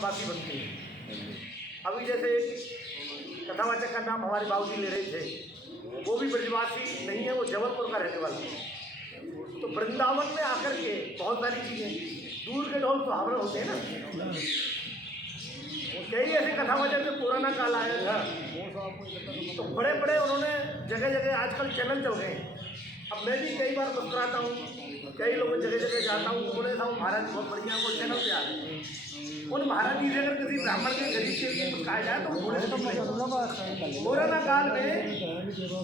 बाकी बनती है। अभी जैसे एक कथावाचक का नाम हमारे बाबूजी ले रहे थे, वो भी ब्रजवासी नहीं है, वो जबलपुर का रहने वाला है। तो वृंदावन में आकर के बहुत सारी चीज़ें, दूर के ढोल सुहावने होते हैं ना, कई ऐसे कथावाचक में पुराना काल आया था, तो बड़े बड़े उन्होंने जगह जगह आजकल चैनल चल गए हैं। अब मैं भी कई बार मुस्कुराता हूँ, कई लोगों जगह जगह जाता हूँ, तो बोले था महाराज बहुत बढ़िया, वो चैनल पे आ रहे हैं। उन महाराज जी से अगर किसी ब्राह्मण के गरीब के लिए कुछ कहा जाए तो पुराना काल में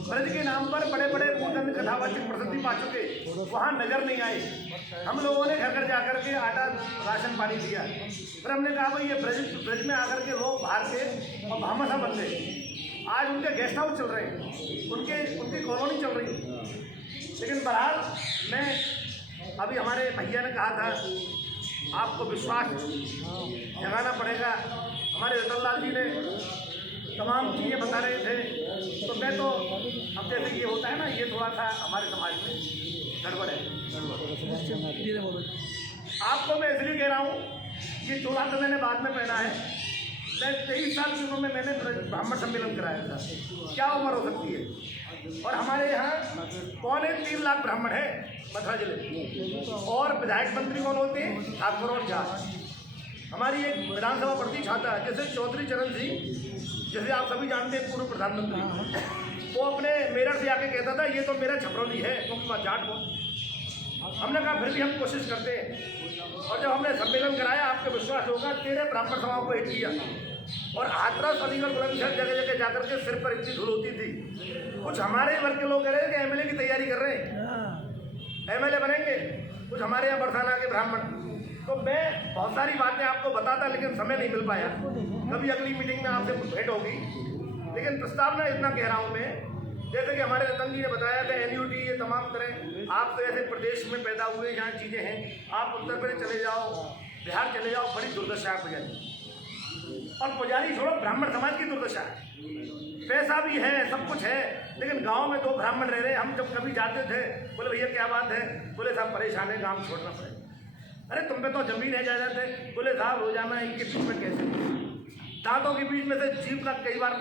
ब्रज के नाम पर बड़े बड़े पूजन कथावाचक प्रसिद्धि पा चुके, वहाँ नजर नहीं आए। हम लोगों ने घर घर जाकर के आटा राशन पानी दिया, फिर हमने कहा भाई ये ब्रज में आकर के लोग बाहर के और भामाशा बन गए। आज उनके गेस्ट हाउस चल रहे हैं, उनकी कॉलोनी चल रही है। लेकिन बहरहाल मैं अभी हमारे भैया ने कहा था आपको विश्वास जगाना पड़ेगा। हमारे रतनलाल जी ने तमाम चीज़ें बता रहे थे, तो मैं तो अब जैसे ये होता है ना, ये थोड़ा सा हमारे समाज में गड़बड़ है। आपको मैं इसलिए कह रहा हूँ, ये चोला तो मैंने बाद में पहना है। मैं 23 साल की उम्र में मैंने ब्राह्मण सम्मेलन कराया था, क्या उम्र हो सकती है। और हमारे यहाँ 3.25 लाख ब्राह्मण है मथुरा जिले में, और विधायक मंत्री कौन होते हैं? ठाकुर और झा। हमारी एक विधानसभा बढ़ती छाता जैसे चौधरी चरण सिंह, जैसे आप सभी जानते हैं, पूर्व प्रधानमंत्री, वो अपने मेरठ से आके कहता था ये तो मेरा छपरौली है, क्योंकि जाट हो। हमने कहा फिर भी हम कोशिश करते हैं, और जब हमने सम्मेलन कराया, आपको विश्वास होगा 13 ब्राह्मण सभाओं को एक किया, और हाथरस अलीगढ़ बुलंदशहर जगह जगह जाकर के सिर पर इतनी धूल होती थी। कुछ हमारे वर्ग के लोग कह रहे हैं कि एमएलए की तैयारी कर रहे हैं, एमएलए बनेंगे, कुछ हमारे यहाँ बरसाना के ब्राह्मण। तो मैं बहुत सारी बातें आपको बताता, लेकिन समय नहीं मिल पाया। कभी अगली मीटिंग में आपसे कुछ भेंट होगी, लेकिन प्रस्तावना इतना कह रहा हूँ मैं, जैसे कि हमारे रतन जी ने बताया था, एनयूटी, ये तमाम तरह, आप तो ऐसे प्रदेश में पैदा हुए जहाँ चीज़ें हैं, आप उत्तर प्रदेश चले जाओ, बिहार चले जाओ, बड़ी दुर्दशा है पुजारी। और पुजारी छोड़ो, ब्राह्मण समाज की दुर्दशा है। पैसा भी है, सब कुछ है, लेकिन गांव में 2 ब्राह्मण रह रहे। हम जब कभी जाते थे, बोले भैया क्या बात है, बोले साहब परेशान है, गाँव छोड़ना पड़ेगा। अरे तुम पे तो जमीन है, जायदाद है, बोले साहब रोजाना इनके बीच में कैसे, दांतों के बीच में से जीभ का कई बार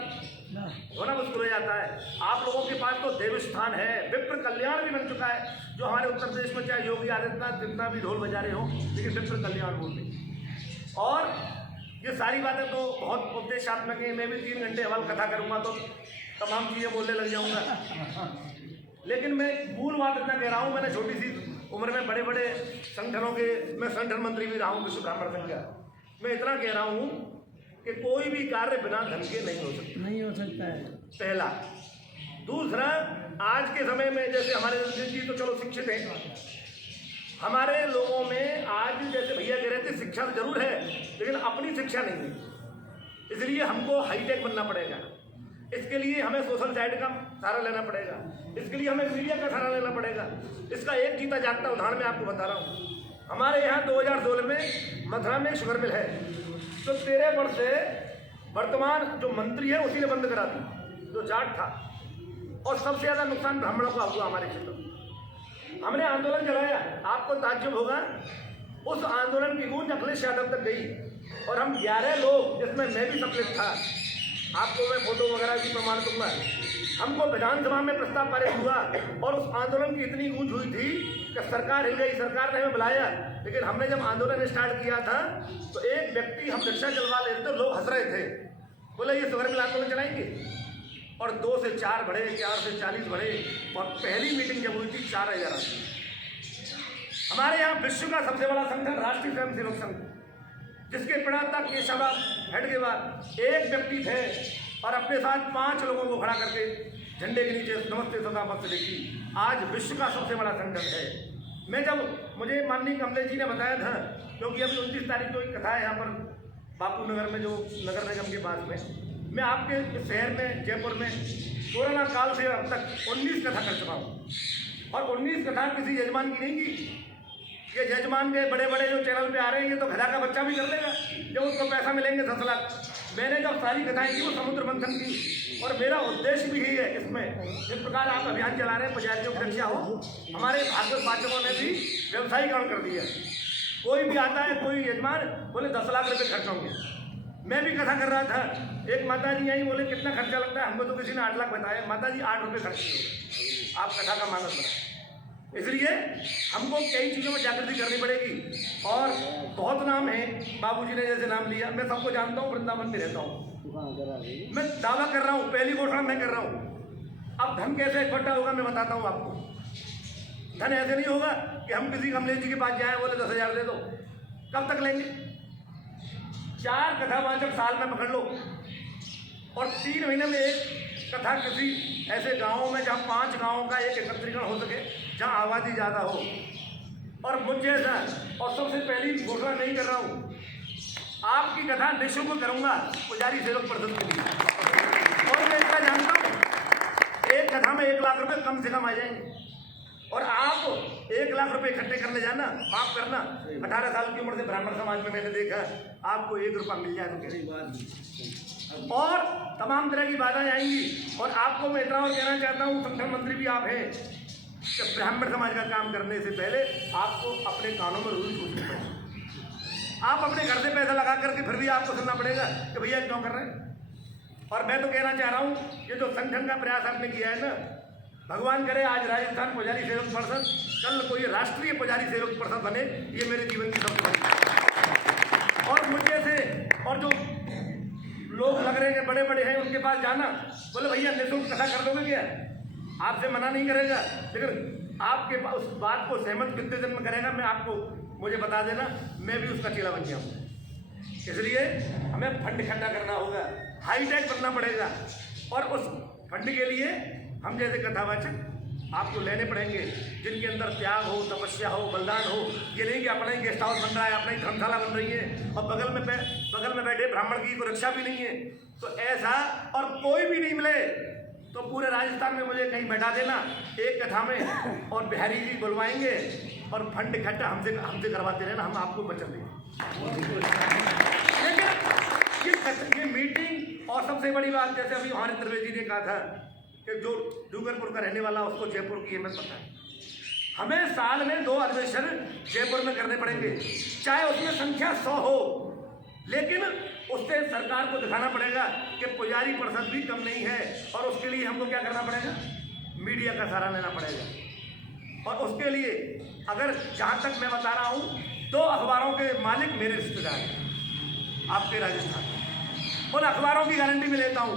होना मुश्किल हो जाता है। आप लोगों के पास तो देवस्थान है, विप्र कल्याण भी बन चुका है, जो हमारे उत्तर प्रदेश में चाहे योगी आदित्यनाथ जितना भी ढोल बजा रहे हो, लेकिन विप्र कल्याण बोलते। और ये सारी बातें तो बहुत उपदेशात्मक है, मैं भी 3 घंटे हवाल कथा करूँगा तो तमाम चीज़ें बोलने लग जाऊँगा। लेकिन मैं मूल बात इतना कह रहा हूँ, मैंने छोटी सी उम्र में बड़े बड़े संगठनों के, मैं संगठन मंत्री भी रहा हूँ विश्व ब्राह्मण संघ का। मैं इतना कह रहा हूँ कि कोई भी कार्य बिना धन के नहीं हो सकता है, पहला। दूसरा, आज के समय में जैसे हमारे जी तो चलो शिक्षित हैं, हमारे लोगों में आज जैसे भैया कह रहे थे शिक्षा जरूर है, लेकिन अपनी शिक्षा नहीं है। इसलिए हमको हाईटेक बनना पड़ेगा, इसके लिए हमें सोशल साइड का सहारा लेना पड़ेगा, इसके लिए हमें मीडिया का सहारा लेना पड़ेगा। इसका एक जीता जागता उदाहरण मैं आपको बता रहा हूँ। हमारे यहाँ 2016 में मथुरा में शुगर मिल है, तो 13 वर्ष से वर्तमान जो मंत्री है उसी ने बंद करा दी, जो जाट था। और सबसे ज़्यादा नुकसान ब्राह्मणों का हुआ हमारे क्षेत्र में। हमने आंदोलन चलाया, आपको ताज्जुब होगा, उस आंदोलन की गूंज अखिलेश यादव तक गई, और हम 11 लोग, जिसमें मैं भी सम्मिलित था, आपको मैं फोटो वगैरह भी प्रमाण दूंगा। हमको विधानसभा में प्रस्ताव पारित हुआ, और उस आंदोलन की इतनी गूंज हुई थी कि सरकार हिल गई, सरकार ने हमें बुलाया। लेकिन हमने जब आंदोलन स्टार्ट किया था, तो एक व्यक्ति, हम रिक्शा चलवा रहे थे, लोग हंस रहे थे, बोले ये शुगर मिल आंदोलन चलाएंगे। और 2 से 4 बढ़े, 4 से 40 बढ़े, और पहली मीटिंग जब हुई थी 4000। हमारे यहाँ विश्व का सबसे बड़ा संगठन राष्ट्रीय स्वयंसेवक संघ, जिसके प्रणाता केशवराव हेडगेवार एक व्यक्ति थे, और अपने साथ 5 लोगों को खड़ा करके झंडे के नीचे नमस्ते सदा मस्त देखी। आज विश्व का सबसे बड़ा संगठन है। मैं जब, मुझे माननीय कमलेश जी ने बताया था, क्योंकि अभी 29 तारीख को एक कथा है यहाँ पर बापू नगर में, जो नगर निगम के पास में, मैं आपके शहर में जयपुर में कोरोना काल से अब तक 19 कथा कर चुका हूँ, और 19 कथा किसी यजमान की नहीं की। ये यजमान के बड़े बड़े जो चैनल पे आ रहे हैं, ये तो गधा का बच्चा भी कर लेगा, जब उसको पैसा मिलेंगे 10 लाख। मैंने जब सारी कथाएं की वो समुद्र मंथन की, और मेरा उद्देश्य भी यही है इसमें, जिस प्रकार आप अभियान चला रहे हैं पुजारियों की रक्षा हो, हमारे भागवत वाचकों ने भी व्यवसायीकरण कर दिया। कोई भी आता है, कोई यजमान बोले 10 लाख रुपए खर्च होंगे। मैं भी कथा कर रहा था, एक माता जी आई, बोले कितना खर्चा लगता है, हमको तो किसी ने 8 लाख बताया। माता जी 8 रुपये खर्च किए, आप कथा का मानस बनाए। इसलिए हमको कई चीज़ों में जागृति करनी पड़ेगी। और बहुत नाम है, बाबूजी ने जैसे नाम लिया, मैं सबको जानता हूँ, वृंदावन में रहता हूँ, मैं दावा कर रहा हूँ, पहली घोषणा मैं कर रहा हूँ। अब धन कैसे इकट्ठा होगा मैं बताता हूँ आपको। धन ऐसे नहीं होगा कि हम किसी कमलेश जी के पास जाए, बोले 10,000 दे दो, कब तक लेंगे? 4 कथावाचक साल में पकड़ लो, और 3 महीने में एक कथा किसी ऐसे गाँव में जहाँ 5 गाँवों का एक एकत्रीकरण हो सके, जहाँ आबादी ज़्यादा हो। और मुझ जैसा, और सबसे पहली घोषणा नहीं कर रहा हूँ, आपकी कथा निःशुल्क करूँगा पुजारी सेवक परिषद के लिए। और मैं इसका जानता हूँ, एक कथा में 1 लाख रुपए कम से कम आ जाएंगे। और आप 1 लाख रुपए इकट्ठे करने जाना, माफ करना, 18 साल की उम्र से ब्राह्मण समाज में मैंने देखा, आपको 1 रुपया मिल जाए तो कैसी बात। और तमाम तरह की बाधाएं आएंगी। और आपको मैं इतना और कहना चाहता हूँ, संगठन मंत्री भी आप हैं, कि ब्राह्मण समाज का काम करने से पहले आपको अपने कानों में रूल सोचने पड़ेगा। आप अपने घर से पैसा लगा करके फिर भी आपको सुनना पड़ेगा कि भैया क्यों कर रहे हैं। और मैं तो कहना चाह रहा हूँ, ये जो संगठन का प्रयास आपने किया है ना, भगवान करे आज राजस्थान पुजारी सेवक परिषद, कल कोई राष्ट्रीय पुजारी सेवक परिषद बने, ये मेरे जीवन की सबसे बड़ी। और मुझे से और जो लोग लग रहे हैं बड़े बड़े हैं, उनके पास जाना, बोले भैया निःशुल्क कथा कर दोगे क्या? आपसे मना नहीं करेगा, लेकिन आपके उस बात को सहमत कितने दिन में करेगा, मैं आपको मुझे बता देना, मैं भी उसका चेला बन जाऊँगा। इसलिए हमें फंड इकट्ठा करना होगा, हाईटेक बनना पड़ेगा। और उस फंड के लिए हम जैसे कथावाचक आपको लेने पड़ेंगे, जिनके अंदर त्याग हो, तपस्या हो, बलिदान हो। ये नहीं कि अपना ही गेस्ट हाउस बन रहा है, अपना ही धर्मशाला बन रही है, और बगल में बैठे ब्राह्मण की कोई रक्षा भी नहीं है। तो ऐसा और कोई भी नहीं मिले तो पूरे राजस्थान में मुझे कहीं बैठा देना एक कथा में, और बिहारी जी बुलवाएंगे और फंड इकट्ठा हमसे करवाते रहना, हम आपको बचत देंगे। लेकिन ये मीटिंग, और सबसे बड़ी बात, जैसे अभी हमारे त्रिवेदी ने कहा था कि जो डूंगरपुर का रहने वाला उसको जयपुर की अहमियत पता है। हमें साल में 2 अधिवेशन जयपुर में करने पड़ेंगे, चाहे उसमें संख्या 100 हो, लेकिन उससे सरकार को दिखाना पड़ेगा कि पुजारी परिषद भी कम नहीं है। और उसके लिए हमको क्या करना पड़ेगा? मीडिया का सहारा लेना पड़ेगा। और उसके लिए अगर जहाँ तक मैं बता रहा हूँ, 2 अखबारों के मालिक मेरे रिश्तेदार हैं आपके राजस्थान में। उन अखबारों की गारंटी में लेता हूँ,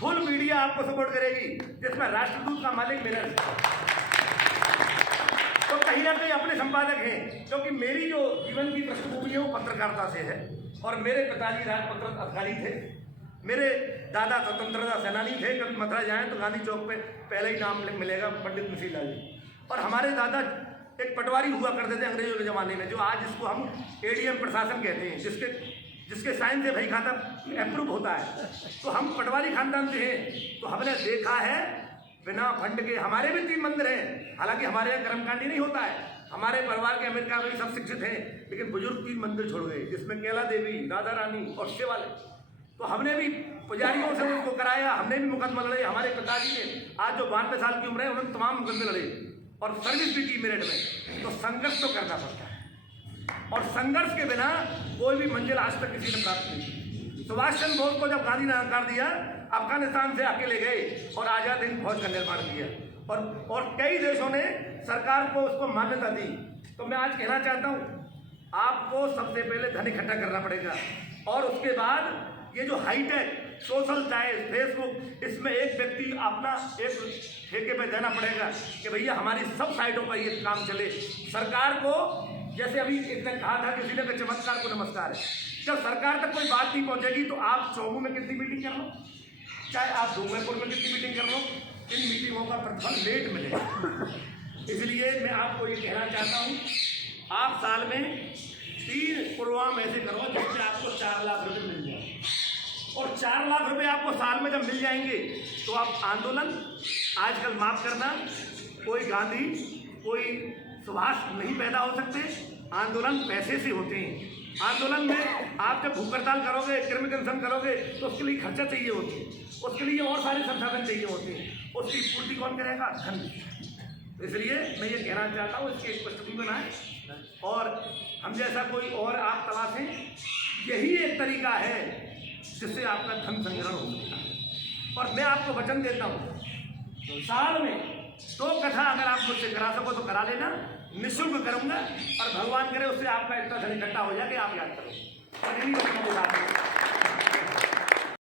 फुल मीडिया आपको सपोर्ट करेगी, जिसमें राष्ट्रदूत का मालिक मेरा तो कहीं ना कहीं अपने संपादक हैं, क्योंकि मेरी जो जीवन की पृष्ठभूमि है वो पत्रकारिता से है। और मेरे पिताजी राजपत्र अधिकारी थे, मेरे दादा स्वतंत्रता सेनानी थे। कभी मथुरा जाएं तो गांधी चौक पे पहले ही नाम मिलेगा पंडित मिसिरलाल जी। और हमारे दादा एक पटवारी हुआ करते थे अंग्रेजों के ज़माने में, जो आज जिसको हम एडीएम प्रशासन कहते हैं, जिसके साइन से भाई खाता अप्रूव होता है। तो हम पटवारी खानदान से हैं, तो हमने देखा है बिना फंड के। हमारे भी 3 मंदिर हैं, हालांकि हमारे यहाँ कर्मकांडी नहीं होता है, हमारे परिवार के अमेरिका में भी सब शिक्षित हैं, लेकिन बुजुर्ग 3 मंदिर छोड़ गए, जिसमें कैला देवी, राधा रानी और शिवालय। तो हमने भी पुजारियों से उसको कराया, हमने भी मुकदमा लड़े। हमारे पिताजी ने आज जो 92 साल की उम्र है, उन्होंने तमाम मुकदमे लड़े और सर्विस भी की मेरिट में। तो संघर्ष तो करना पड़ता है, और संघर्ष के बिना कोई भी मंजिल आज तक किसी ने प्राप्त नहीं की। सुभाष चंद्र बोस को जब गांधी ने नकार दिया, अफगानिस्तान से अकेले गए और आजाद हिंद फौज का निर्माण किया, और कई देशों ने सरकार को उसको मान्यता दी। तो मैं आज कहना चाहता हूँ, आपको सबसे पहले धन इकट्ठा करना पड़ेगा, और उसके बाद ये जो हाईटेक सोशल साइंस, फेसबुक, इसमें एक व्यक्ति अपना एक ठेके पे देना पड़ेगा कि भैया हमारी सब साइटों पर ये काम चले। सरकार को, जैसे अभी एक ने कहा था किसी ने, कि चमत्कार को नमस्कार है। जब सरकार तक कोई बात नहीं पहुंचेगी तो आप चौगू में कितनी मीटिंग कर लो, चाहे आप डूंगरपुर में कितनी मीटिंग कर लो, इन मीटिंगों का प्रतिफल लेट मिलेगा। इसलिए मैं आपको ये कहना चाहता हूँ, आप साल में 3 प्रोग्राम ऐसे करो जिससे आपको 4 लाख रुपये मिल जाए। और 4 लाख रुपए आपको साल में जब मिल जाएंगे तो आप आंदोलन, आजकल माफ करना, कोई गांधी कोई सुभाष नहीं पैदा हो सकते, आंदोलन पैसे से होते हैं। आंदोलन में आप जब भूख हड़ताल करोगे, कृमि अनशन करोगे, तो उसके लिए खर्चा चाहिए होती है, उसके लिए और सारे संसाधन चाहिए होते हैं, उसकी पूर्ति कौन करेगा? धन। इसलिए मैं ये कहना चाहता हूँ, इसकी एक पृष्ठभूमि बनाए और हम जैसा कोई और आप तलाशें, यही एक तरीका है जिससे आपका धन संग्रहण हो सकता है। और मैं आपको वचन देता हूँ, साल में 2 कथा अगर आप मुझसे करा सको तो करा लेना, निःशुल्क करूँगा, और भगवान करे उससे आपका इतना धन इकट्ठा हो जाए कि आप याद करो। और यही